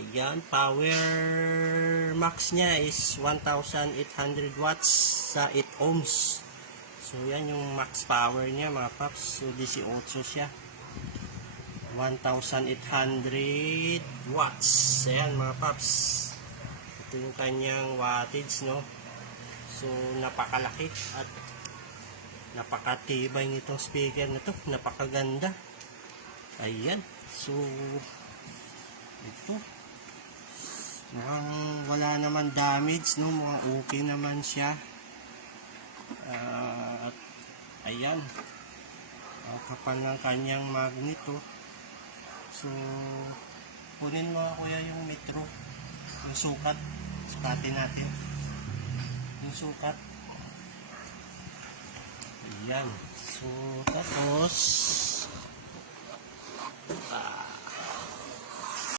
Ayan, power max niya is 1,800 watts sa 8 ohms. So yan yung max power niya mga paps. So 18 siya. 1,800 watts. Ayan mga paps. Ito yung kanyang wattage, no. So napakalaki at napakatibay nitong speaker na to. Napakaganda. Ayan. So ito. Mukhang wala naman damage, no. Mukhang okay naman siya. At ayan. Ang kapal ng kanyang magnet, oh. So kunin mo kuya yung metro, yung sukat. Sukatin natin yung sukat. Ayan. So tapos